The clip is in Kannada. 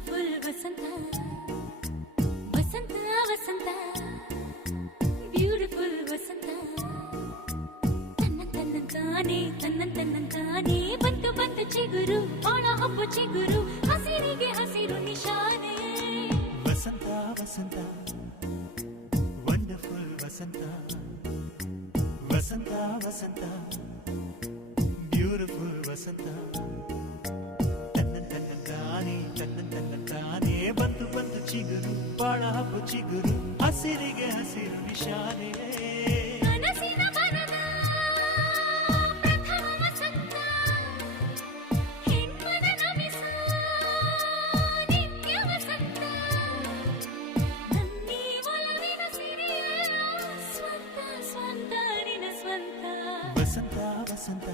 ಬ್ಯೂಟಿಫುಲ್ ವಸಂತ ವಸಂತ ವಸಂತ ಬ್ಯೂಟಿಫುಲ್ ವಸಂತ ತನ್ನಂತಾನೆ ಬಂತು ಬಂತು ಚಿಗುರು ಒಣ ಹಬ್ಬ ಚಿಗುರು ಹಸಿರಿಗೆ ಹಸಿರು ನಿಶಾನೆ ವಸಂತ ವಸಂತ ವಂಡರ್ಫುಲ್ ವಸಂತ ವಸಂತ ವಸಂತ ಬ್ಯೂಟಿಫುಲ್ ವಸಂತ ತನ್ನಂತಾನೆ ಬಂತು ಬಂತು ಚಿಗುರು ಬಾಳ ಹಬ್ಬ ಚಿಗುರು ಹಸಿರಿಗೆ ಹಸಿರು ನಿಶಾನೆ ಕನಸಿನ ಬನದ ಪ್ರಥಮ ವಸಂತ ಹೆಣ್ಮನ ನಮಿಸ ನಿತ್ಯ ವಸಂತ ನನ್ನಿ ಒಲವಿನ ಸಿರಿಯ ಸ್ವಂತ ಸ್ವಂತ ನಿನ ಸ್ವಂತ ವಸಂತ ವಸಂತ